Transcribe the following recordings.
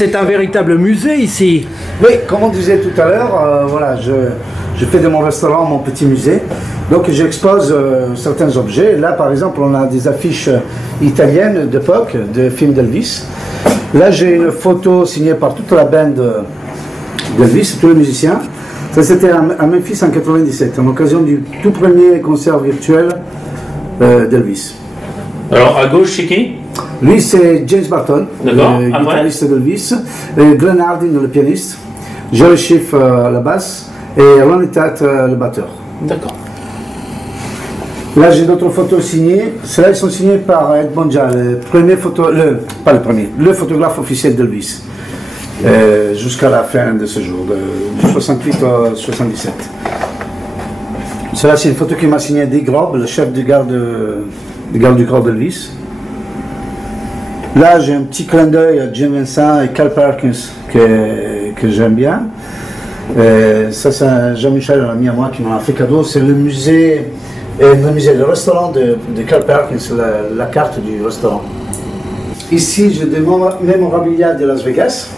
C'est un véritable musée ici. Oui, comme on disait tout à l'heure, voilà, je fais de mon restaurant mon petit musée. Donc j'expose certains objets. Là par exemple on a des affiches italiennes d'époque, de films d'Elvis. Là j'ai une photo signée par toute la band d'Elvis, tous les musiciens. Ça c'était à Memphis en 97, en occasion du tout premier concert virtuel d'Elvis. Alors à gauche c'est qui? Lui c'est James Barton, le Après guitariste d'Elvis, Glenn Harding le pianiste, Jerry Schiff à la basse et Ronnie Tate le batteur. D'accord. Là j'ai d'autres photos signées. Celles-là sont signées par Ed Bonja, le photographe officiel d'Elvis, jusqu'à la fin de ce jour, de 68 à 77. Celle-là c'est une photo qui m'a signé Dick Grob, le chef du garde du corps d'Elvis. Là j'ai un petit clin d'œil à Jim Vincent et Carl Perkins que j'aime bien. Ça c'est Jean-Michel, un ami à moi qui m'en a fait cadeau. C'est le musée. Le restaurant de Carl Perkins, la carte du restaurant. Ici, j'ai des mémorabilia de Las Vegas,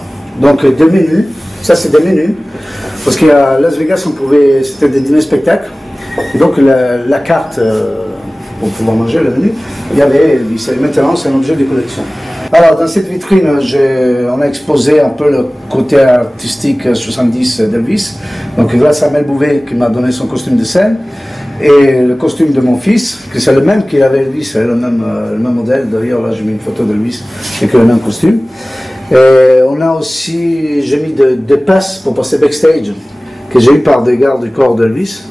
donc des menus. Ça, c'est des menus, parce qu'à Las Vegas, c'était des dîners spectacles. Donc, la carte pour pouvoir manger le menu, maintenant, c'est un objet de collection. Alors, dans cette vitrine, on a exposé un peu le côté artistique 70 d'Elvis. Donc, grâce à Mel Bouvet qui m'a donné son costume de scène. Et le costume de mon fils, que c'est le même qu'il avait Elvis, c'est le même modèle. D'ailleurs, là, j'ai mis une photo d'Elvis avec le même costume. Et on a aussi, j'ai mis des passes pour passer backstage, que j'ai eu par des gardes du corps d'Elvis.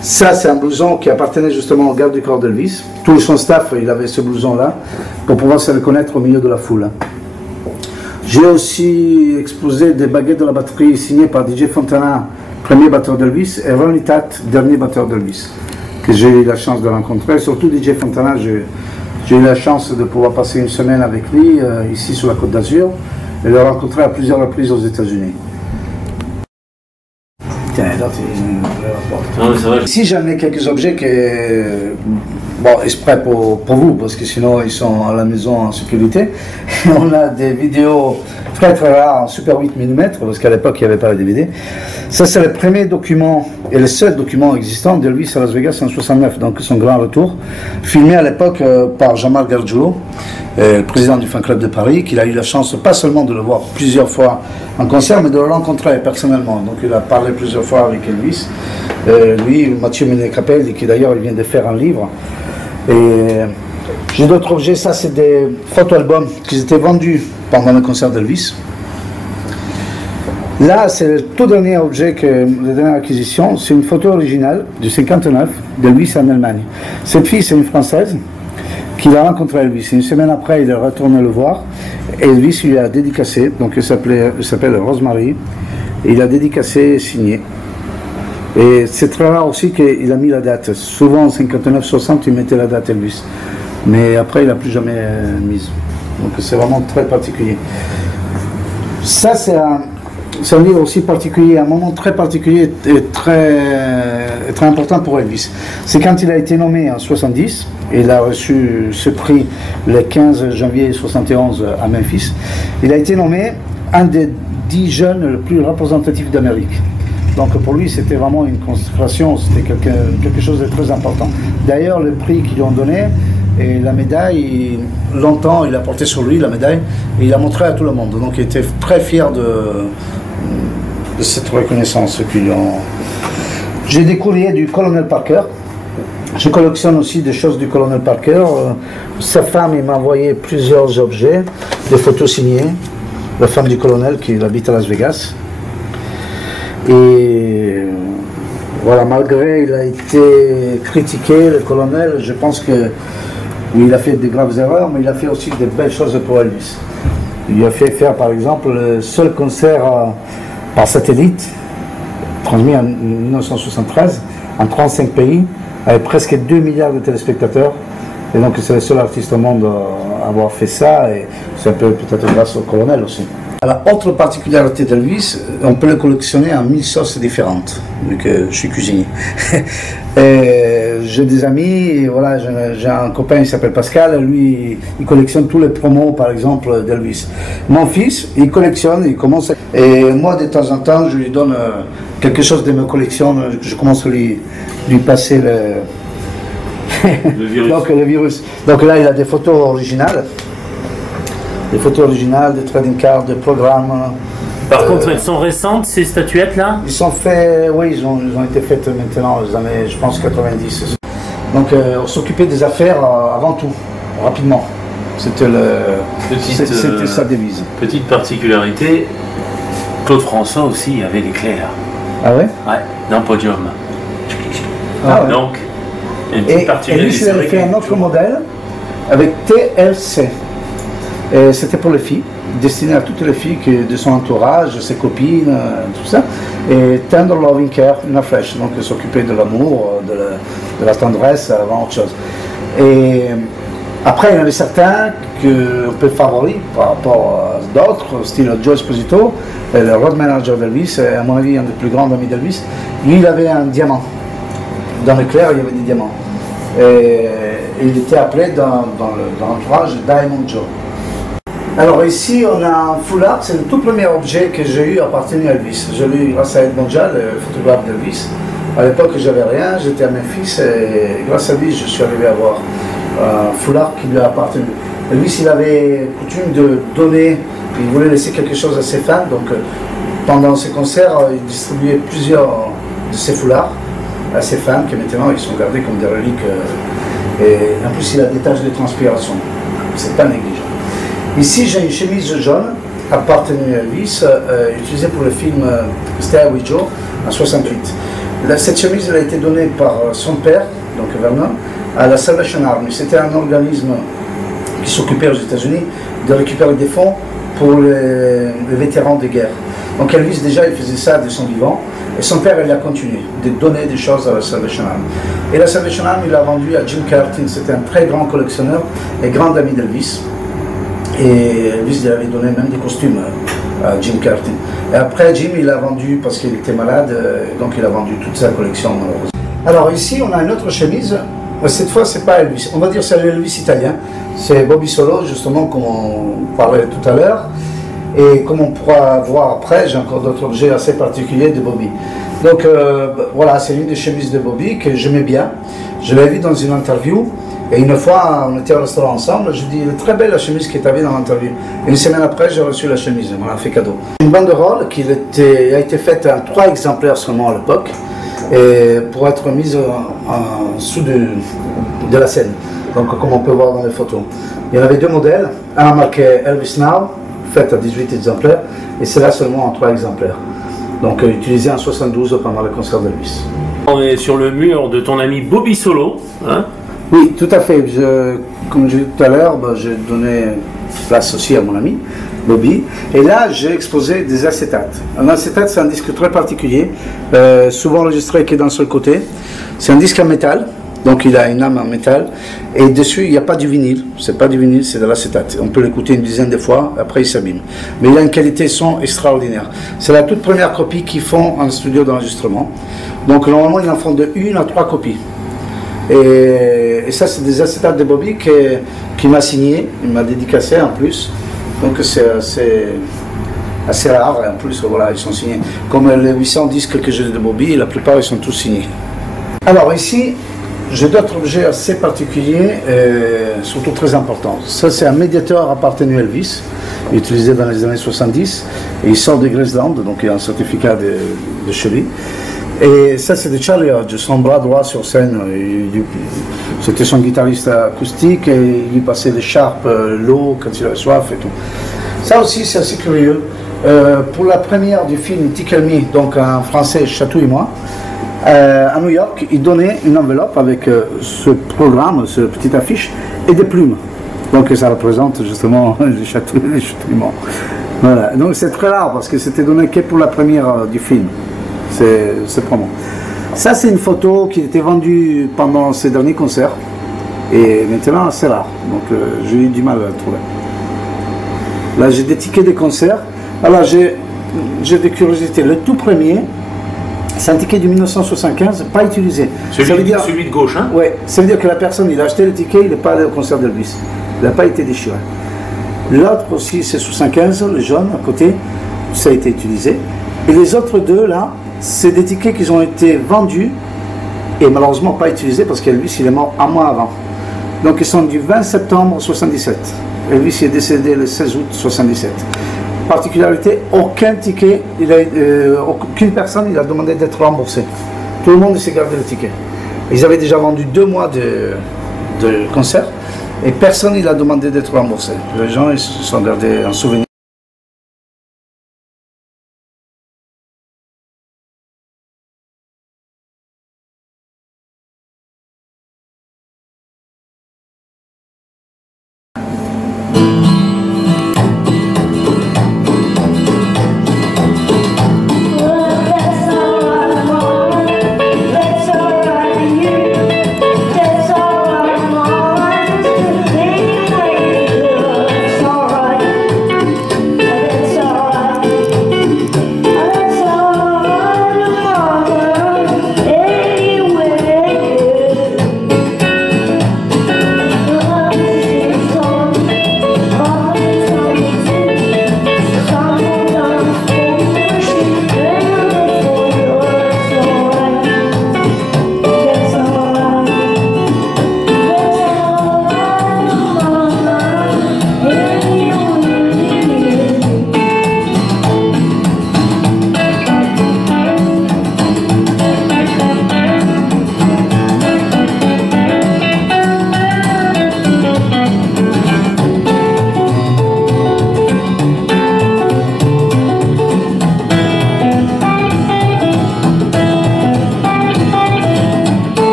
Ça, c'est un blouson qui appartenait justement au garde du corps d'Elvis. Tout son staff, il avait ce blouson-là, pour pouvoir se reconnaître au milieu de la foule. J'ai aussi exposé des baguettes de la batterie signées par DJ Fontana, premier batteur d'Elvis, et Ronnie Tate, dernier batteur d'Elvis, que j'ai eu la chance de rencontrer. Surtout DJ Fontana, j'ai eu la chance de pouvoir passer une semaine avec lui, ici sur la Côte d'Azur, et le rencontrer à plusieurs reprises aux États-Unis. Ici j'en ai quelques objets que, bon, exprès pour vous, parce que sinon ils sont à la maison en sécurité. On a des vidéos très rares en Super 8 mm, parce qu'à l'époque il n'y avait pas les DVD. Ça c'est le premier document et le seul document existant d'Elvis à Las Vegas en 69, donc son grand retour, filmé à l'époque par Jean-Marc Gargiulo, le président du fan club de Paris, qu'il a eu la chance pas seulement de le voir plusieurs fois en concert, mais de le rencontrer personnellement. Donc il a parlé plusieurs fois avec Elvis. Lui, Mathieu Méné-Capel, qui d'ailleurs il vient de faire un livre. Et j'ai d'autres objets, ça c'est des photo-albums qui étaient vendus pendant le concert d'Elvis. Là, c'est le tout dernier objet, la dernière acquisition, c'est une photo originale du 59 d'Elvis en Allemagne. Cette fille, c'est une Française qui a rencontré Elvis. Une semaine après, il est retourné le voir. Et Elvis lui a dédicacé, donc il s'appelle Rosemary, et il a dédicacé, signé. Et c'est très rare aussi qu'il a mis la date. Souvent en 59-60, il mettait la date Elvis. Mais après, il n'a plus jamais mise. Donc c'est vraiment très particulier. Ça, c'est un livre aussi particulier, un moment très particulier et très important pour Elvis. C'est quand il a été nommé en 70, et il a reçu ce prix le 15 janvier 71 à Memphis. Il a été nommé un des 10 jeunes les plus représentatifs d'Amérique. Donc pour lui, c'était vraiment une consécration, c'était quelque chose de très important. D'ailleurs, le prix qu'ils lui ont donné, et la médaille, longtemps, il a porté sur lui la médaille, et il a montré à tout le monde. Donc il était très fier de cette reconnaissance qu'ils ont. J'ai des courriers du colonel Parker. Je collectionne aussi des choses du colonel Parker. Sa femme, il m'a envoyé plusieurs objets, des photos signées. La femme du colonel qui habite à Las Vegas. Et voilà, malgré il a été critiqué, le colonel, je pense que il a fait de graves erreurs, mais il a fait aussi de belles choses pour Elvis. Il a fait faire par exemple le seul concert par satellite, transmis en 1973, en 35 pays, avec presque 2 milliards de téléspectateurs. Et donc c'est le seul artiste au monde à avoir fait ça, et c'est un peu peut-être grâce au colonel aussi. Alors, autre particularité d'Elvis, on peut le collectionner en 1000 sauces différentes, vu que je suis cuisinier. J'ai des amis, voilà, j'ai un copain qui s'appelle Pascal, lui, il collectionne tous les promos, par exemple, d'Elvis. Mon fils, il collectionne, il commence, et moi, de temps en temps, je lui donne quelque chose de ma collection, je commence à lui passer Le virus. Donc, le virus. Donc là, il a des photos originales. Des photos originales, des trading cards, des programmes. Par contre, elles sont récentes, ces statuettes-là? Ils sont faits, oui, ils ont été faites maintenant, les années, je pense, 90. Donc, on s'occupait des affaires avant tout, rapidement. C'était sa devise. Petite particularité, Claude François aussi avait l'éclair. Ah ouais? Ouais, dans Podium. Ah ouais. Donc, une Et petite lui, particularité. il avait fait un autre modèle avec TLC. Et c'était pour les filles, destiné à toutes les filles de son entourage, ses copines, tout ça. Et Tender Loving Care, une flèche, donc s'occuper de l'amour, de la tendresse avant autre chose. Et après, il y en avait certains qu'on peut favoriser par rapport à d'autres, style Joe Esposito, le road manager d'Elvis, à mon avis un des plus grands amis d'Elvis. Lui, il avait un diamant. Dans l'éclair, il y avait des diamants. Et il était appelé dans l'entourage Diamond Joe. Alors ici, on a un foulard, c'est le tout premier objet que j'ai eu appartenu à Elvis. Je l'ai eu grâce à Ed Mondial, le photographe d'Elvis. À l'époque, j'avais rien, j'étais à Memphis et grâce à lui, je suis arrivé à avoir un foulard qui lui a appartenu. Elvis, il avait coutume de donner, il voulait laisser quelque chose à ses fans, donc pendant ses concerts, il distribuait plusieurs de ses foulards à ses fans, qui maintenant ils sont gardés comme des reliques. Et en plus, il a des taches de transpiration, c'est pas négligeable. Ici, j'ai une chemise jaune appartenue à Elvis, utilisée pour le film Stay With Joe en 68. Cette chemise elle a été donnée par son père, donc Vernon, à la Salvation Army. C'était un organisme qui s'occupait aux États-Unis de récupérer des fonds pour les vétérans de guerre. Donc Elvis, déjà, il faisait ça de son vivant, et son père, il a continué de donner des choses à la Salvation Army. Et la Salvation Army, il l'a vendu à Jim Curtin, c'était un très grand collectionneur et grand ami d'Elvis. Et Elvis il avait donné même des costumes à Jim Curtin. Et après, Jim, il a vendu, parce qu'il était malade, donc il a vendu toute sa collection, malheureusement. Alors ici, on a une autre chemise. Cette fois, c'est pas Elvis. On va dire que c'est l'Elvis italien. C'est Bobby Solo, justement, comme on parlait tout à l'heure. Et comme on pourra voir après, j'ai encore d'autres objets assez particuliers de Bobby. Donc voilà, c'est une des chemises de Bobby que j'aimais bien. Je l'ai vue dans une interview. Et une fois, on était au restaurant ensemble, je dis, elle est très belle la chemise que tu avais dans l'interview. Et une semaine après, j'ai reçu la chemise, on m'a fait cadeau. Une banderole qui a été faite en 3 exemplaires seulement à l'époque, et pour être mise en dessous de la scène, donc comme on peut voir dans les photos. Il y en avait 2 modèles, un marqué Elvis Now, fait à 18 exemplaires, et celle-là seulement en 3 exemplaires. Donc utilisé en 72 pendant le concert d'Elvis. On est sur le mur de ton ami Bobby Solo, hein? Oui, tout à fait. Comme j'ai dit tout à l'heure, j'ai donné place aussi à mon ami, Bobby. Et là, j'ai exposé des acétates. Un acétate, c'est un disque très particulier, souvent enregistré que d'un seul côté. C'est un disque en métal, donc il a une âme en métal. Et dessus, il n'y a pas du vinyle. C'est pas du vinyle, c'est de l'acétate. On peut l'écouter une dizaine de fois, après il s'abîme. Mais il a une qualité son extraordinaire. C'est la toute première copie qu'ils font en studio d'enregistrement. Donc normalement, ils en font de 1 à 3 copies. Et ça, c'est des acétates de Bobby qui m'a signé, il m'a dédicacé en plus. Donc c'est assez rare, et en plus, voilà, ils sont signés. Comme les 800 disques que j'ai de Bobby, la plupart, ils sont tous signés. Alors ici, j'ai d'autres objets assez particuliers, surtout très importants. Ça, c'est un médiateur appartenu à Elvis, utilisé dans les années 70. Et il sort de Graceland, donc il y a un certificat de chez lui. Et ça, c'est de Charlie Hodge, son bras droit sur scène. C'était son guitariste acoustique et il lui passait les charpes, l'eau quand il avait soif et tout. Ça aussi, c'est assez curieux. Pour la première du film Tickle Me, donc en français Chatouille-moi, à New York, il donnait une enveloppe avec ce programme, cette petite affiche, et des plumes. Donc ça représente justement les chatouillements. Voilà. Donc c'est très rare parce que c'était donné que pour la première du film. C'est promo. Ça, c'est une photo qui était vendue pendant ses derniers concerts. Et maintenant, c'est rare. Donc, j'ai eu du mal à la trouver. Là, j'ai des tickets de concerts. Alors j'ai des curiosités. Le tout premier, c'est un ticket de 1975, pas utilisé. Celui de gauche, hein? Oui, ça veut dire que la personne, il a acheté le ticket, il n'est pas allé au concert d'Elvis. Il n'a pas été déchiré. L'autre aussi, c'est 75, le jaune à côté, ça a été utilisé. Et les autres deux là, c'est des tickets qui ont été vendus et malheureusement pas utilisés parce qu'Elvis il est mort un mois avant. Donc ils sont du 20 septembre 77. Elvis est décédé le 16 août 77. Particularité, aucun ticket, aucune personne il a demandé d'être remboursé. Tout le monde s'est gardé le ticket. Ils avaient déjà vendu 2 mois de concert et personne il a demandé d'être remboursé. Les gens ils se sont gardés un souvenir.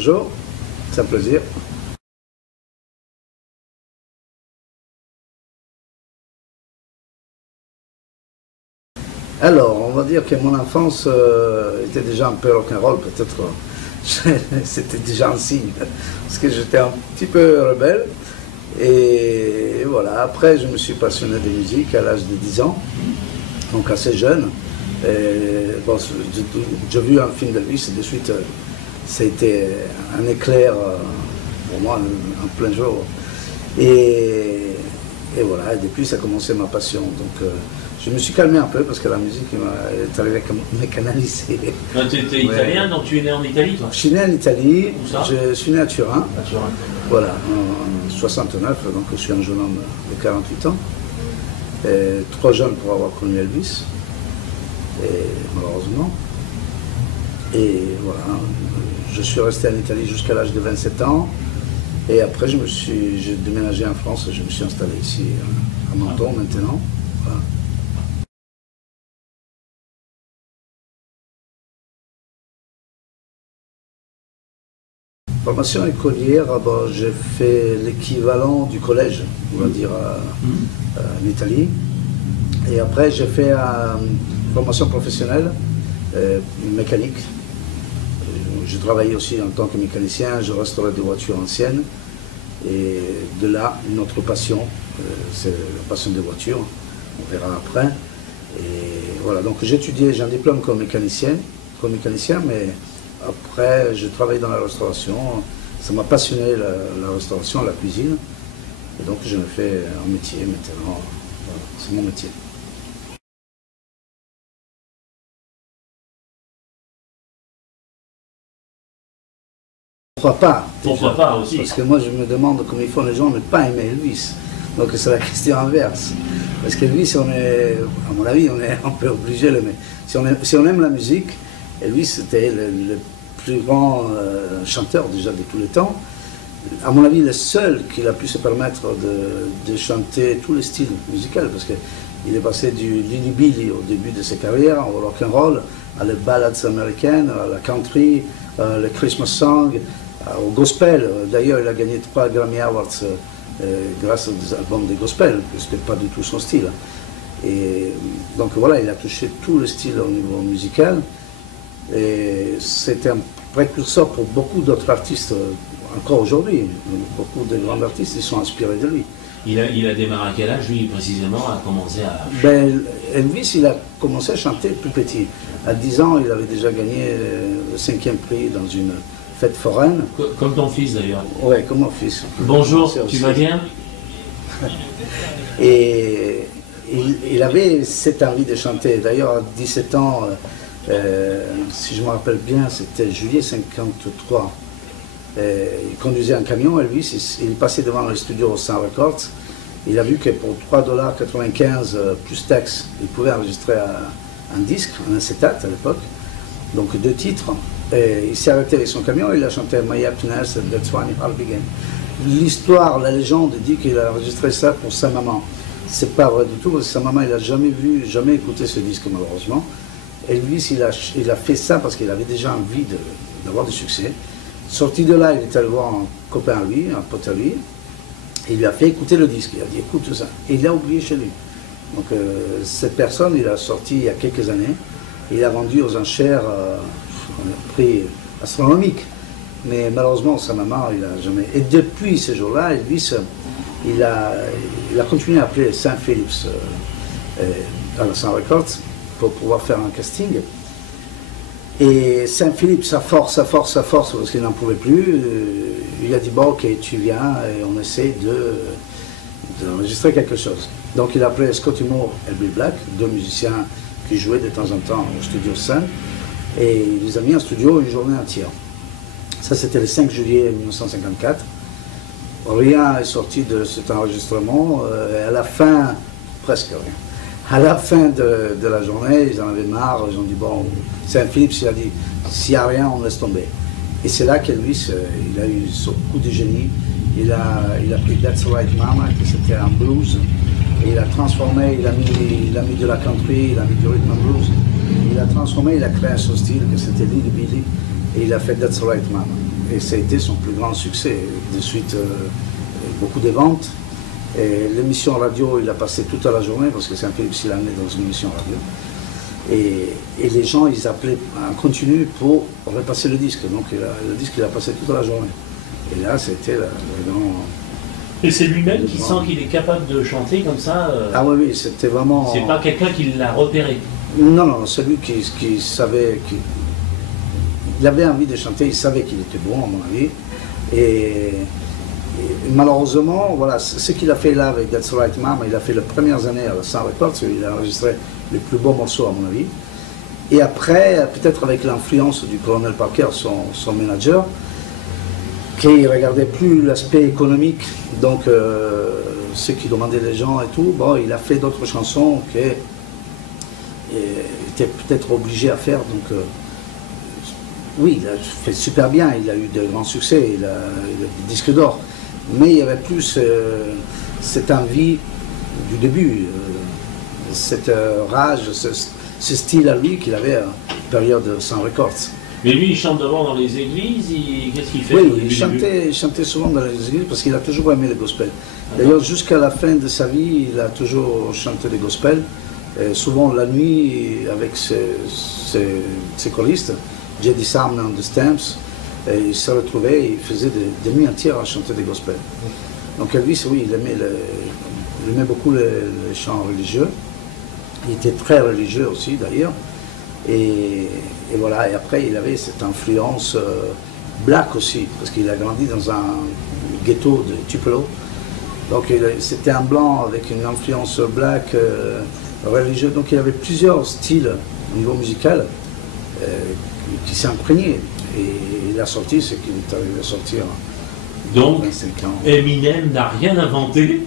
Bonjour, c'est un plaisir. Alors, on va dire que mon enfance était déjà un peu rock'n'roll, peut-être. C'était déjà un signe, parce que j'étais un petit peu rebelle. Et voilà, après, je me suis passionné de musique à l'âge de 10 ans, donc assez jeune. Bon, j'ai vu un film d'Elvis et de suite, ça a été un éclair pour moi, en plein jour. Et voilà, et depuis, ça a commencé ma passion. Donc, je me suis calmé un peu parce que la musique est arrivée à me canaliser. Tu étais italien, donc tu es né en Italie, toi? Je suis né en Italie, où ça? Je suis né à Turin. À Turin. Voilà, en 69, donc je suis un jeune homme de 48 ans. Trop jeune pour avoir connu Elvis, malheureusement. Et voilà, je suis resté en Italie jusqu'à l'âge de 27 ans. Et après, j'ai déménagé en France, je me suis installé ici à Menton maintenant. Voilà. Formation écolière, bon, j'ai fait l'équivalent du collège, on va dire, en Italie. Et après, j'ai fait une formation professionnelle, mécanique. Je travaillais aussi en tant que mécanicien, je restaurais des voitures anciennes. Et de là, une autre passion, c'est la passion des voitures, on verra après. Et voilà, donc j'ai un diplôme comme mécanicien, mais après je travaille dans la restauration. Ça m'a passionné la restauration, la cuisine. Et donc je me fais un métier maintenant, voilà, c'est mon métier. Pourquoi pas? Pourquoi pas aussi? Parce que moi je me demande comment ils font les gens ne pas aimer Elvis. Donc c'est la question inverse. Parce qu'Elvis, à mon avis, on est un peu obligé de l'aimer. Si on aime la musique, Elvis était le plus grand chanteur déjà de tous les temps. À mon avis, le seul qui a pu se permettre de chanter tous les styles musicaux, parce qu'il est passé du Lily Billy au début de sa carrière, au rock'n'roll, à les ballads américaines, à la country, le Christmas song, au gospel. D'ailleurs, il a gagné 3 Grammy Awards grâce aux albums de gospel, ce n'était pas du tout son style. Et donc voilà, il a touché tous les styles au niveau musical. Et c'était un précurseur pour beaucoup d'autres artistes encore aujourd'hui. Beaucoup de grands artistes ils sont inspirés de lui. Il a démarré à quel âge, lui, précisément, a commencé à... Ben, Elvis, il a commencé à chanter tout petit. À 10 ans, il avait déjà gagné le 5e prix dans une fête foraine. Comme ton fils, d'ailleurs. Oui, comme mon fils. Bonjour, tu vas bien? Et il avait cette envie de chanter. D'ailleurs, à 17 ans, si je me rappelle bien, c'était juillet 53. Il conduisait un camion, Elvis, il passait devant le studio Sun Records. Il a vu que pour 3,95 $ plus taxes, il pouvait enregistrer un disque, un acétate à l'époque, donc 2 titres. Et il s'est arrêté avec son camion et il a chanté My Happiness and That's When It All Began. L'histoire, la légende dit qu'il a enregistré ça pour sa maman. C'est pas vrai du tout, parce que sa maman, il n'a jamais vu, jamais écouté ce disque malheureusement. Elvis, il a fait ça parce qu'il avait déjà envie d'avoir du succès. Sorti de là, il est allé voir un copain à lui, un pote à lui, et il lui a fait écouter le disque. Il a dit écoute tout ça. Et il l'a oublié chez lui. Donc cette personne, il a sorti il y a quelques années, et il a vendu aux enchères un prix astronomique. Mais malheureusement, sa maman, il n'a jamais. Et depuis ce jour-là, Elvis, il a continué à appeler St. Phillips à la Sun Records pour pouvoir faire un casting. Et St. Phillips, à force, parce qu'il n'en pouvait plus, il a dit bon, ok, tu viens et on essaie d'enregistrer quelque chose. Donc il a appelé Scotty Moore et Bill Black, 2 musiciens qui jouaient de temps en temps au studio Sun, et il les a mis en studio une journée entière. Ça, c'était le 5 juillet 1954. Rien n'est sorti de cet enregistrement, et à la fin, presque rien. À la fin de la journée, ils en avaient marre, ils ont dit bon, St. Phillips, il a dit s'il n'y a rien, on laisse tomber. Et c'est là qu'Elvis, il a eu son coup de génie. Il a pris That's Right Mama, qui c'était un blues, et il a transformé, il a mis de la country, il a mis du rhythm and blues, il a transformé, il a créé son style, que c'était Lily Billy, et il a fait That's Right Mama. Et ça a été son plus grand succès. De suite, beaucoup de ventes. L'émission radio, il a passé toute la journée, parce que c'est un peu difficile à amener dans une émission radio. Et les gens, ils appelaient en continu pour repasser le disque. Donc le disque, il a passé toute la journée. Et là, c'était vraiment... Et c'est lui-même qui sent qu'il est capable de chanter comme ça Ah oui, c'était vraiment... C'est pas quelqu'un qui l'a repéré? Non, c'est lui qui savait... Il avait envie de chanter, il savait qu'il était bon, à mon avis. Et malheureusement, voilà, ce qu'il a fait là avec That's Right Mama, il a fait les premières années à la Sun Records, il a enregistré les plus beaux morceaux à mon avis. Et après, peut-être avec l'influence du colonel Parker, son manager, qui ne regardait plus l'aspect économique, donc ce qui demandait les gens et tout, bon, il a fait d'autres chansons qu'il était peut-être obligé à faire. Donc, oui, il a fait super bien, il a eu de grands succès, il a des disques d'or. Mais il y avait plus cette envie du début, cette rage, ce style à lui qu'il avait à la période sans records. Mais lui, il chante devant dans les églises, qu'est-ce qu'il fait? Oui, il chantait souvent dans les églises parce qu'il a toujours aimé le gospel. D'ailleurs, jusqu'à la fin de sa vie, il a toujours chanté le gospel, souvent la nuit avec ses choristes, J.D. Salmon and the Stamps. Et il se retrouvait, il faisait des nuits entières à chanter des gospels. Donc Elvis, oui, il aimait beaucoup les chants religieux. Il était très religieux aussi d'ailleurs. Et voilà, et après il avait cette influence black aussi, parce qu'il a grandi dans un ghetto de Tupelo. Donc c'était un blanc avec une influence black religieuse. Donc il avait plusieurs styles au niveau musical qui s'est imprégné. Et il a sorti ce qu'il est arrivé à sortir. Donc, 25 ans. Eminem n'a rien inventé,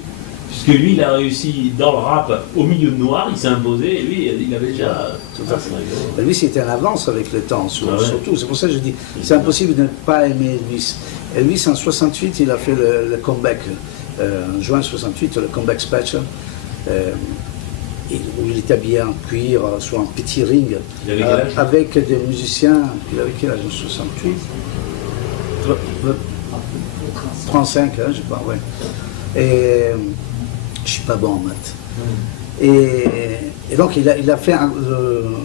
puisque lui, il a réussi dans le rap au milieu de noir, il s'est imposé, et lui, il avait déjà... Tout à fait. Elvis était en avance avec le temps, surtout. C'est pour ça que je dis, c'est impossible de ne pas aimer Elvis. Elvis, en 68, il a fait le comeback, en juin 68, le comeback special, où il était habillé en cuir, sur un petit ring, avec des musiciens. Il avait quel âge en 68 35, hein, je sais pas, ouais. Et je suis pas bon en maths. Et donc il a fait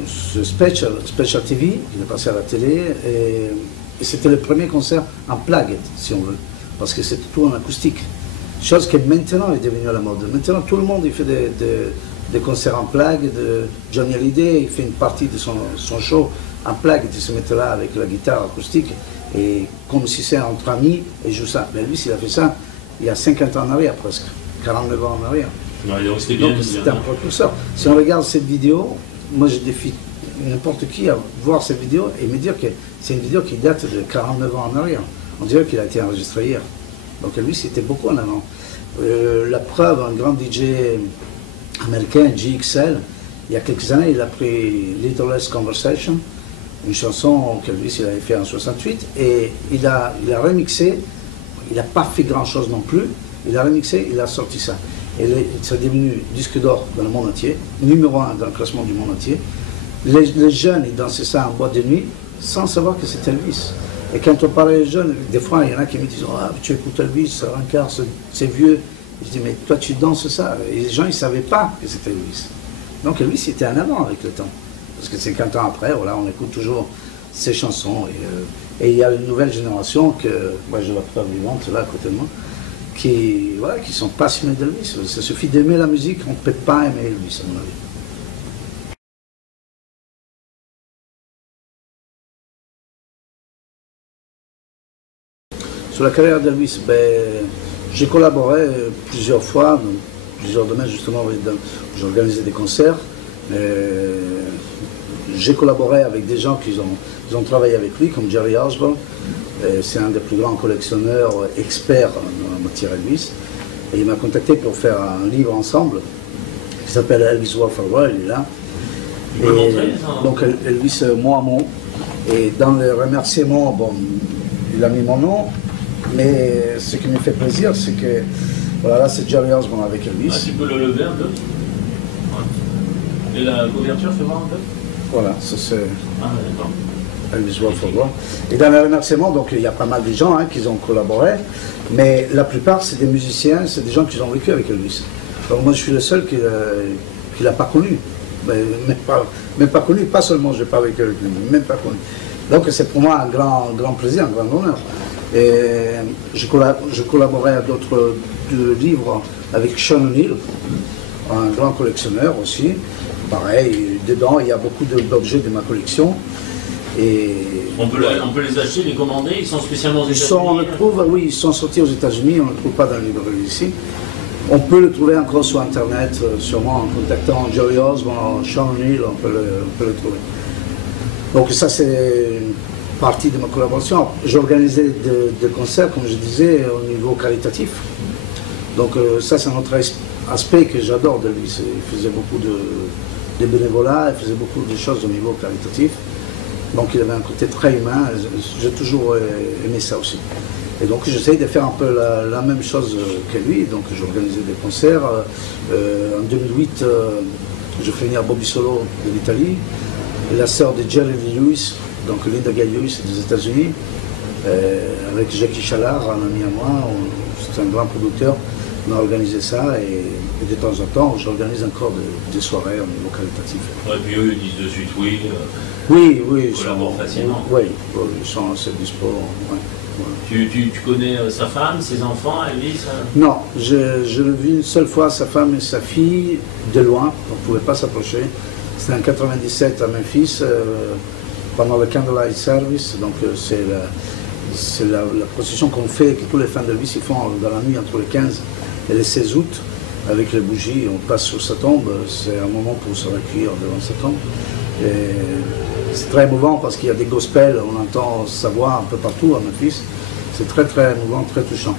ce special TV, il est passé à la télé, et c'était le premier concert en plague, si on veut, parce que c'était tout en acoustique. Chose qui maintenant est devenue à la mode. Maintenant tout le monde il fait des concerts en plague, de Johnny Hallyday, il fait une partie de son show en plague, il se mettait là avec la guitare acoustique, et comme si c'est entre amis, et joue ça. Mais lui, il a fait ça il y a 50 ans en arrière presque, 49 ans en arrière. Donc c'était un précurseur. Si on regarde cette vidéo, moi je défie n'importe qui à voir cette vidéo et me dire que c'est une vidéo qui date de 49 ans en arrière. On dirait qu'il a été enregistré hier. Donc lui, c'était beaucoup en avant. La preuve, un grand DJ américain, JXL, il y a quelques années, il a pris Little Less Conversation, une chanson qu'Elvis avait fait en 68, et il a remixé. Il n'a pas fait grand chose non plus, il a remixé, il a sorti ça. Et c'est devenu disque d'or dans le monde entier, numéro 1 dans le classement du monde entier. Les jeunes, ils dansaient ça en boîte de nuit sans savoir que c'était Elvis. Et quand on parlait aux jeunes, des fois il y en a qui me disent « Ah, tu écoutes Elvis, ça rencard, c'est vieux ». Je dis « Mais toi tu danses ça ». Et les gens ils ne savaient pas que c'était Elvis. Donc Elvis était en avant avec le temps. Parce que 50 ans après, voilà, on écoute toujours ces chansons. Et il y a une nouvelle génération que, moi j'ai la preuve vivante là à côté de moi, qui sont passionnés d'Elvis. Ça suffit d'aimer la musique, on ne peut pas aimer Elvis à mon avis. Sur la carrière d'Elvis, j'ai collaboré plusieurs fois, dans plusieurs domaines justement, où j'ai organisé des concerts. J'ai collaboré avec des gens qui ont travaillé avec lui, comme Jerry Osborne. C'est un des plus grands collectionneurs experts en matière Elvis. Et il m'a contacté pour faire un livre ensemble qui s'appelle Elvis World for World, il est là. Donc Elvis mot à mot. Et dans les remerciements, bon, il a mis mon nom. Mais ce qui me fait plaisir, c'est que, voilà, là c'est Jerry Osborne avec Elvis. Ah, tu peux le lever un peu. Et la couverture, fais voir un peu. Voilà, ça c'est Elvis World for World. Et dans les remerciements, donc il y a pas mal de gens qui ont collaboré, mais la plupart c'est des musiciens, c'est des gens qui ont vécu avec Elvis. Donc moi je suis le seul qui ne l'a pas connu. Même pas connu, pas seulement je n'ai pas vécu avec lui, même pas connu. Donc c'est pour moi un grand plaisir, un grand honneur. Et je collaborais à d'autres livres avec Sean O'Neill, un grand collectionneur aussi. Pareil, dedans il y a beaucoup d'objets de ma collection. Et on peut les acheter, les commander, ils sont spécialement aux États-Unis. Oui, ils sont sortis aux États-Unis, on ne les trouve pas dans les librairies ici. On peut le trouver encore sur Internet, sûrement en contactant Jerry Osborne, Sean O'Neill, on peut le trouver. Donc ça c'est partie de ma collaboration. J'organisais des concerts, comme je disais, au niveau caritatif. Donc ça c'est un autre aspect que j'adore de lui. Il faisait beaucoup de bénévolat, il faisait beaucoup de choses au niveau caritatif. Donc il avait un côté très humain, j'ai toujours aimé ça aussi. Et donc j'essaye de faire un peu la même chose que lui, donc j'organisais des concerts. En 2008, je fais venir Bobby Solo de l'Italie, et la sœur de Jerry Lee Lewis, donc Linda Gay Lewis des États-Unis, avec Jackie Chalard, un ami à moi, c'est un grand producteur, on a organisé ça et de temps en temps j'organise encore des soirées au niveau caritatif. Ouais, puis eux ils disent de suite oui. Oui, ils collaborent facilement. Oui, ils sont assez dispo. Ouais. Tu connais sa femme, ses enfants, Elvis? Non, je l'ai vu une seule fois, sa femme et sa fille, de loin, on ne pouvait pas s'approcher. C'était en 97 à Memphis, pendant le Candlelight Service, donc c'est la procession qu'on fait, que tous les fans d'Elvis ils font dans la nuit entre le 15 et le 16 août, avec les bougies, on passe sur sa tombe, c'est un moment pour se recueillir devant sa tombe. Et c'est très émouvant parce qu'il y a des gospels, on entend sa voix un peu partout à Memphis. C'est très très émouvant, très touchant.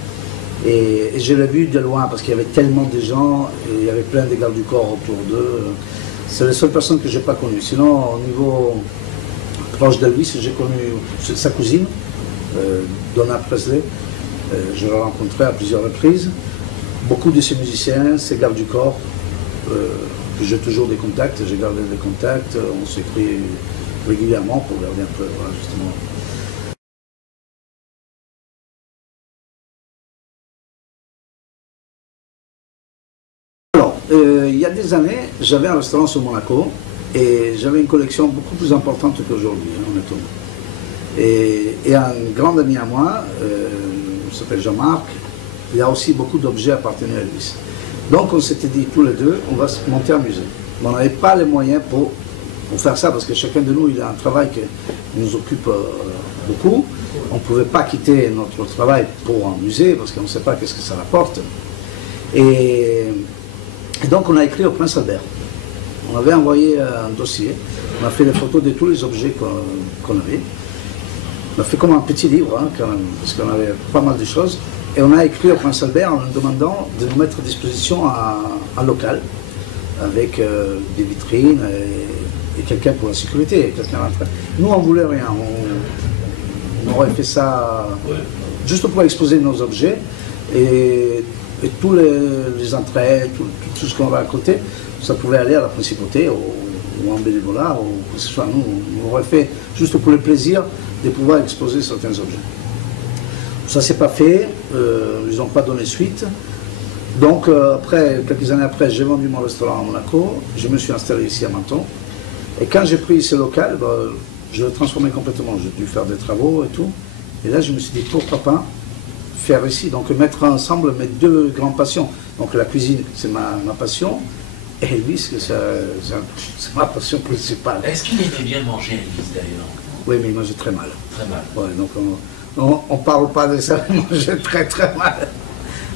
Et je l'ai vu de loin parce qu'il y avait tellement de gens, et il y avait plein de gardes du corps autour d'eux. C'est la seule personne que je n'ai pas connue. Sinon, au niveau proche d'Elvis, j'ai connu sa cousine, Donna Presley. Je l'ai rencontrée à plusieurs reprises. Beaucoup de ses musiciens, ses gardes du corps, j'ai toujours des contacts, j'ai gardé des contacts, on s'écrit régulièrement pour garder un peu, voilà, justement. Alors, il y a des années, j'avais un restaurant sur Monaco et j'avais une collection beaucoup plus importante qu'aujourd'hui, honnêtement. Et un grand ami à moi, il s'appelle Jean-Marc, il y a aussi beaucoup d'objets appartenant à Elvis. Donc on s'était dit tous les deux, on va monter un musée. Mais on n'avait pas les moyens pour faire ça parce que chacun de nous, il a un travail qui nous occupe beaucoup. On ne pouvait pas quitter notre travail pour un musée parce qu'on ne sait pas qu'est-ce que ça rapporte. Et donc on a écrit au Prince Albert. On avait envoyé un dossier, on a fait des photos de tous les objets qu'on avait. On a fait comme un petit livre, hein, quand même, parce qu'on avait pas mal de choses. Et on a écrit au Prince Albert en nous demandant de nous mettre à disposition un local avec des vitrines et quelqu'un pour la sécurité. Nous, on ne voulait rien. On aurait fait ça juste pour exposer nos objets et tous les entrées, tout ce qu'on va à côté, ça pouvait aller à la principauté ou en bénévolat ou que ce soit. Nous, on aurait fait juste pour le plaisir de pouvoir exposer certains objets. Ça ne s'est pas fait, ils n'ont pas donné suite. Donc, quelques années après, j'ai vendu mon restaurant à Monaco, je me suis installé ici à Menton. Et quand j'ai pris ce local, je l'ai transformé complètement. J'ai dû faire des travaux et tout. Et là, je me suis dit, pourquoi pas faire ici, donc mettre ensemble mes deux grandes passions. Donc la cuisine, c'est ma passion, et Elvis, c'est ma passion principale. Est-ce qu'il aimait bien manger, Elvis, d'ailleurs? Oui, mais il mangeait très mal. Très mal. Ouais, donc on ne parle pas de ça, il mangeait très très mal.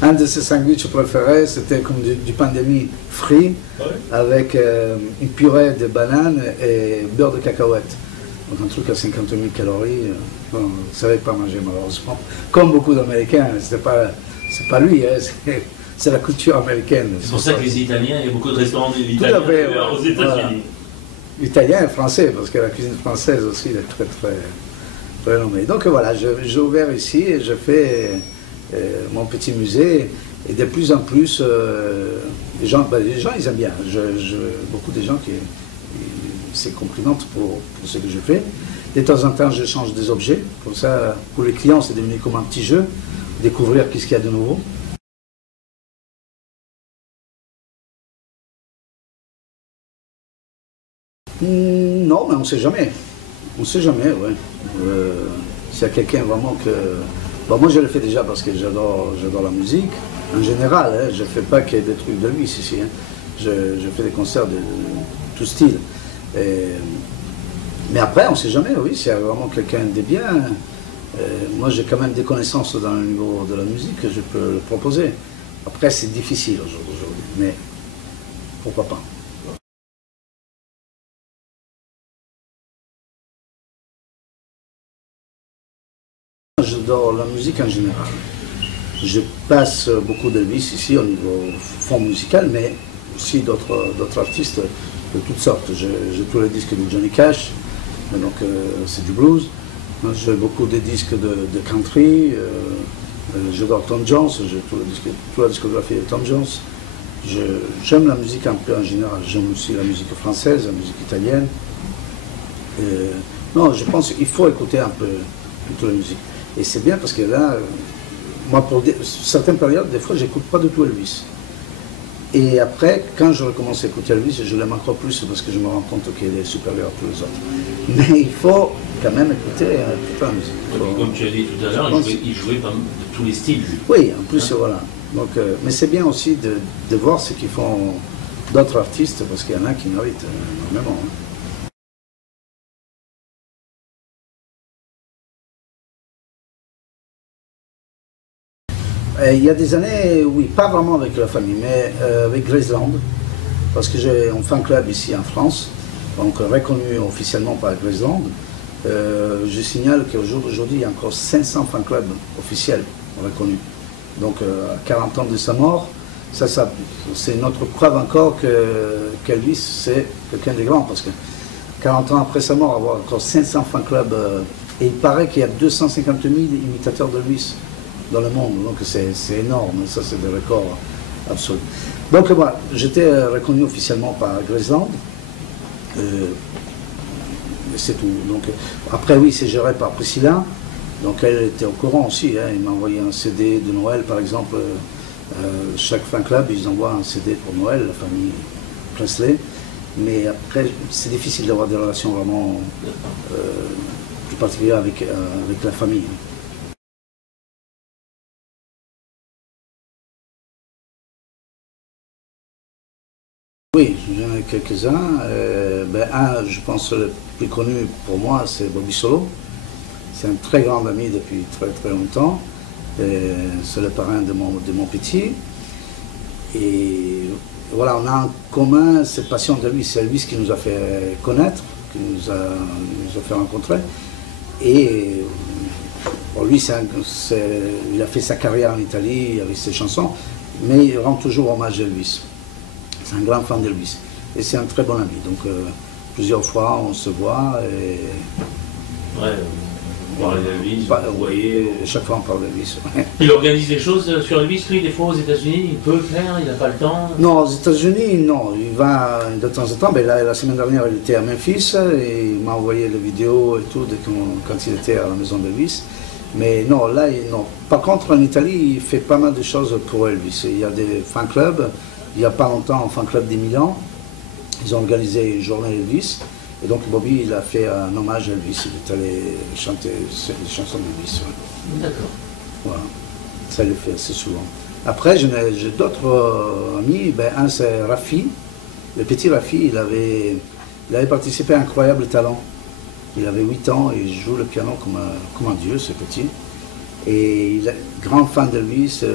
Un de ses sandwichs préférés, c'était comme du pain de mie frit, avec une purée de bananes et beurre de cacahuète. Donc un truc à 50 000 calories, on ne savait pas manger malheureusement. Comme beaucoup d'Américains, c'est pas lui, hein, c'est la culture américaine. C'est pour ça que les Italiens, il y a beaucoup de restaurants italiens aux États-Unis. Voilà. Italien et français, parce que la cuisine française aussi est très très très nommée. Donc voilà, j'ai ouvert ici et j'ai fait mon petit musée. Et de plus en plus, les gens ils aiment bien. Beaucoup de gens qui c'est complimente pour ce que je fais. De temps en temps, je change des objets. Comme ça, pour les clients, c'est devenu comme un petit jeu, découvrir qu'est-ce qu'il y a de nouveau. Non, mais on ne sait jamais. On ne sait jamais, oui. S'il y a quelqu'un vraiment que... Bon, moi, je le fais déjà parce que j'adore la musique. En général, hein, je ne fais pas que des trucs de lui ici. Hein. Je fais des concerts de tout style. Mais après, on ne sait jamais, oui, s'il y a vraiment quelqu'un de bien. Moi, j'ai quand même des connaissances dans le niveau de la musique que je peux le proposer. Après, c'est difficile aujourd'hui, mais pourquoi pas. J'adore la musique en général. Je passe beaucoup d'Elvis ici au niveau fond musical, mais aussi d'autres artistes de toutes sortes. J'ai tous les disques de Johnny Cash, donc c'est du blues. J'ai beaucoup de disques de country. J'adore Tom Jones, j'ai toute la discographie de Tom Jones. J'aime la musique un peu en général. J'aime aussi la musique française, la musique italienne. Non, je pense qu'il faut écouter un peu toute la musique. Et c'est bien parce que là, moi, pour certaines périodes, des fois, j'écoute pas du tout Elvis. Et après, quand je recommence à écouter Elvis, je l'aime encore plus parce que je me rends compte qu'il est supérieur à tous les autres. Mais il faut quand même écouter toute la musique. Comme tu as dit tout à l'heure, il jouait de tous les styles. Oui, en plus, voilà. Donc, mais c'est bien aussi de voir ce qu'ils font d'autres artistes parce qu'il y en a qui méritent énormément. Hein. Il y a des années, oui, pas vraiment avec la famille, mais avec Graceland, parce que j'ai un fan club ici en France. donc reconnu officiellement par Graceland. Je signale qu'au jour d'aujourd'hui, il y a encore 500 fan clubs officiels reconnus. Donc à 40 ans de sa mort, ça c'est une autre preuve encore qu'Elvis c'est quelqu'un de grand, parce que 40 ans après sa mort, avoir encore 500 fan clubs, et il paraît qu'il y a 250 000 imitateurs d'Elvis dans le monde, donc c'est énorme, ça c'est des records absolus. Donc voilà, j'étais reconnu officiellement par Graceland, c'est tout. Donc, après oui, c'est géré par Priscilla, donc elle était au courant aussi, hein. Il m'a envoyé un CD de Noël par exemple, chaque fan club ils envoient un CD pour Noël, la famille Presley, mais après c'est difficile d'avoir des relations vraiment plus particulières avec la famille. Oui, j'en ai quelques-uns. Un, je pense, le plus connu pour moi, c'est Bobby Solo. C'est un très grand ami depuis très très longtemps. C'est le parrain de mon petit. Et voilà, on a en commun cette passion d'Elvis. C'est Elvis qui nous a fait connaître, qui nous a fait rencontrer. Et pour lui, il a fait sa carrière en Italie avec ses chansons, mais il rend toujours hommage à Elvis. C'est un grand fan d'Elvis. Et c'est un très bon ami. Donc plusieurs fois on se voit et. Ouais, on parle d'Elvis, vous voyez. Chaque fois on parle d'Elvis. Ouais. Il organise des choses sur Elvis, lui, des fois aux États-Unis, il peut faire, il n'a pas le temps. Non, aux États-Unis, non. Il va de temps en temps. Mais la semaine dernière, il était à Memphis et il m'a envoyé les vidéos et tout quand il était à la maison d'Elvis. Mais non, là, non. Par contre, en Italie, il fait pas mal de choses pour Elvis. Il y a des fan clubs. Il n'y a pas longtemps, au fan club des Milan, ils ont organisé une journée Elvis. Et donc Bobby, il a fait un hommage à Elvis. Il est allé chanter les chansons d'Elvis. Ouais. D'accord. Voilà. Ça, il le fait assez souvent. Après, j'ai d'autres amis. Un, c'est Rafi. Le petit Rafi, il avait participé à Incroyable Talent. Il avait 8 ans et il joue le piano comme un dieu, ce petit. Et il est grand fan d'Elvis,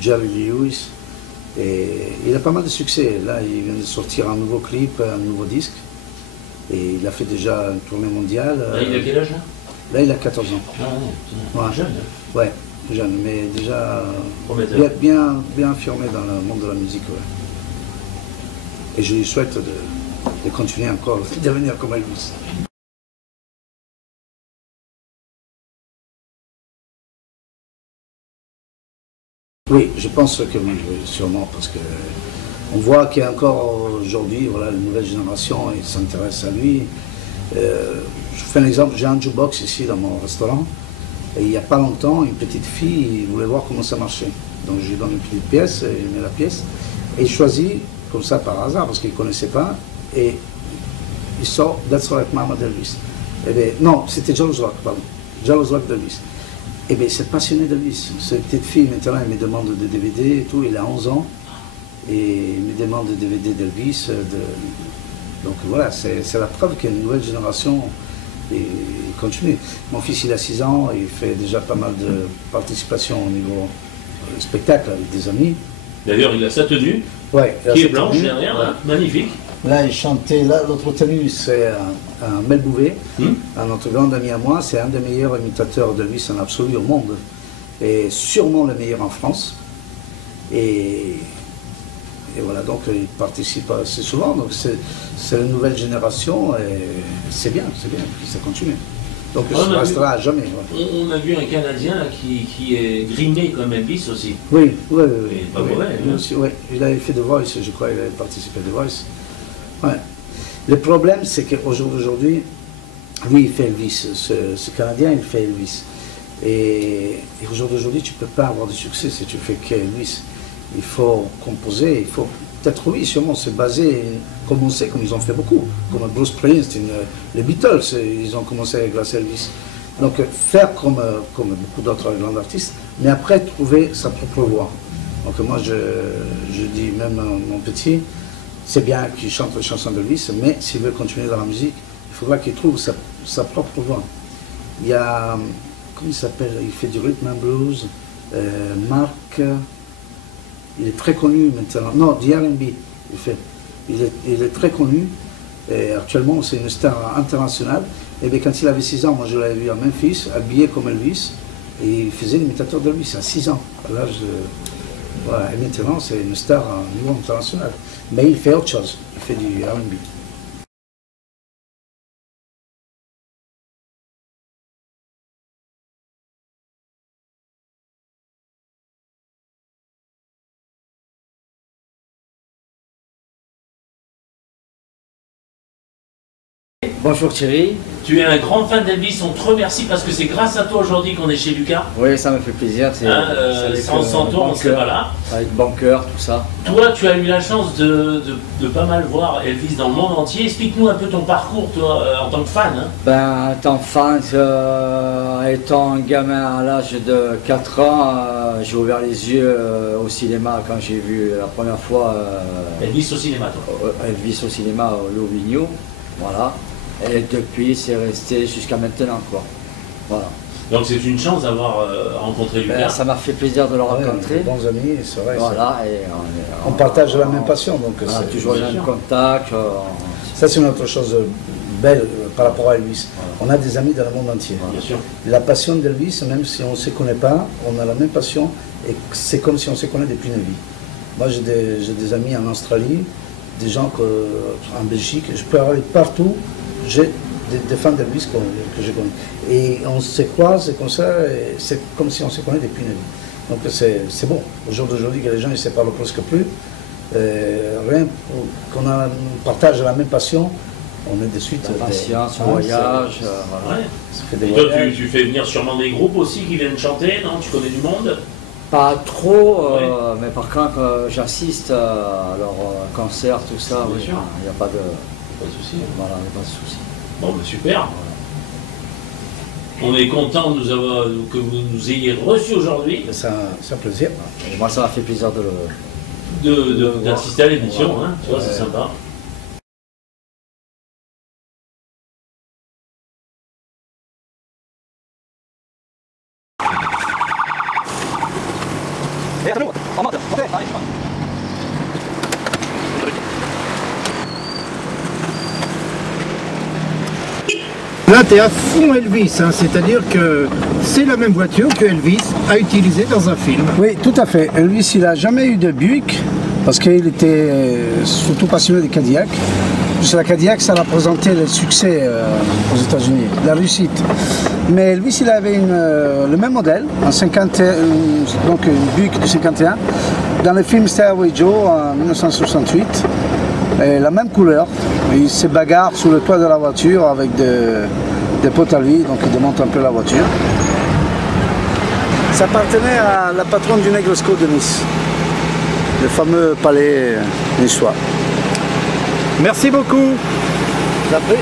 Jerry Lee Lewis. Et il a pas mal de succès. Là, il vient de sortir un nouveau clip, un nouveau disque. Et il a fait déjà une tournée mondiale. Là, il a quel âge là? Là, il a 14 ans. Ah ouais, jeune. Ouais, jeune, mais déjà bien affirmé dans le monde de la musique. Ouais. Et je lui souhaite de continuer encore, de devenir comme Elvis. Oui, je pense que oui, sûrement, parce que on voit qu'il y a encore aujourd'hui, voilà, la nouvelle génération, ils s'intéressent à lui. Je fais un exemple, j'ai un jukebox ici dans mon restaurant, et il n'y a pas longtemps, une petite fille voulait voir comment ça marchait. Donc je lui donne une petite pièce, il met la pièce, et il choisit, comme ça par hasard, parce qu'il ne connaissait pas, et il sort That's Like Mama d'Elvis. Eh bien, non, c'était Jealous Rock, pardon, Jealous Rock d'Elvis. Eh bien, c'est passionné d'Elvis. Cette petite fille, maintenant, elle me demande des DVD et tout. Il a 11 ans. Et il me demande des DVD d'Elvis. Donc voilà, c'est la preuve qu'il y a une nouvelle génération et il continue. Mon fils, il a 6 ans. Il fait déjà pas mal de participation au niveau spectacle avec des amis. D'ailleurs, il a sa tenue, ouais, qui est blanche derrière, là, magnifique. Là, il chantait, là, l'autre tenue, c'est un Mel Bouvet, un autre grand ami à moi, c'est un des meilleurs imitateurs d'Elvis en absolu au monde, et sûrement le meilleur en France. Et voilà, donc il participe assez souvent, donc c'est la nouvelle génération, et c'est bien que ça continue. Donc ça restera à jamais. Ouais. On a vu un Canadien là, qui est grimé comme Elvis aussi. Oui. Pas mauvais. Oui, il avait fait The Voice, je crois, il avait participé à The Voice. Ouais. Le problème, c'est qu'au jour d'aujourd'hui, lui, il fait Elvis. Ce Canadien, il fait Elvis. Et au jour d'aujourd'hui, tu ne peux pas avoir de succès si tu fais qu'Elvis. Il faut composer, il faut peut-être, oui, sûrement se baser, commencer comme ils ont fait beaucoup, comme Bruce Springsteen, les Beatles, ils ont commencé grâce à Elvis. Donc faire comme beaucoup d'autres grands artistes, mais après trouver sa propre voix. Donc moi, je dis même à mon petit, c'est bien qu'il chante les chansons d'Elvis, mais s'il veut continuer dans la musique, il faudra qu'il trouve sa propre voix. Il y a, comment il s'appelle, il fait du rhythm and blues, Marc, il est très connu maintenant, non, du R&B, il est très connu, Et actuellement, c'est une star internationale. Et bien, quand il avait 6 ans, moi je l'avais vu à Memphis, habillé comme Elvis, et il faisait l'imitateur d'Elvis à 6 ans, à l'âge de... Voilà, et maintenant, c'est une star à niveau international. Mais il fait autre chose, il fait du R&B. Bonjour Thierry. Tu es un grand fan d'Elvis, on te remercie parce que c'est grâce à toi aujourd'hui qu'on est chez Lucas. Oui, ça me fait plaisir. Sans toi, on serait pas là. Avec bon cœur, tout ça. Toi, tu as eu la chance de pas mal voir Elvis dans le monde entier. Explique-nous un peu ton parcours, toi, en tant que fan. Hein. Ben, étant fan, étant un gamin à l'âge de 4 ans, j'ai ouvert les yeux au cinéma quand j'ai vu la première fois Elvis au cinéma, toi. Elvis au cinéma au Louvigno. Voilà. Et depuis, c'est resté jusqu'à maintenant, quoi. Voilà. Donc c'est une chance d'avoir rencontré Lucas. Ben, ça m'a fait plaisir de le rencontrer. Bons amis, c'est vrai. Voilà. Et on partage la même passion, donc on a c'est toujours le même contact. Ça, c'est une autre chose belle par rapport à Elvis. Voilà. On a des amis dans le monde entier. Bien sûr. La passion d'Elvis, même si on ne se connaît pas, on a la même passion et c'est comme si on se connaît depuis une vie. Moi, j'ai des amis en Australie, des gens en Belgique, je peux aller partout. J'ai des fans d'Elvis que je connais. Et on se croise comme ça, c'est comme si on se connaît depuis une vie. Donc c'est bon. Au jour d'aujourd'hui, que les gens ne se parlent presque plus. Rien qu'on partage la même passion, on est de suite. La patience, le voyage. Voilà. Ça fait des et toi, voyages. tu fais venir sûrement des groupes aussi qui viennent chanter, non? Tu connais du monde? Pas trop, Ouais. mais par contre, j'assiste à leurs concerts, tout ça. Bien Oui, sûr. il n'y a pas de. Pas de souci. Voilà, il n'y a pas de souci. Bon, ben super. On est content que vous nous ayez reçus aujourd'hui, C'est un plaisir. Et moi, ça m'a fait plaisir de le. d'assister à l'émission, Voilà. hein, tu vois, c'est sympa. Là, tu es à fond Elvis, hein, c'est-à-dire que c'est la même voiture que Elvis a utilisée dans un film. Oui, tout à fait. Elvis, il n'a jamais eu de Buick parce qu'il était surtout passionné des Cadillacs. Parce que la Cadillac, ça représentait le succès aux États-Unis, la réussite. Mais Elvis, il avait le même modèle, en 51, donc une Buick de 51, dans le film Stairway Joe en 1968. Et la même couleur. Il se bagarre sous le toit de la voiture avec des potes à lui, donc il démonte un peu la voiture. Ça appartenait à la patronne du Negresco de Nice, le fameux palais niçois. Merci beaucoup. D'après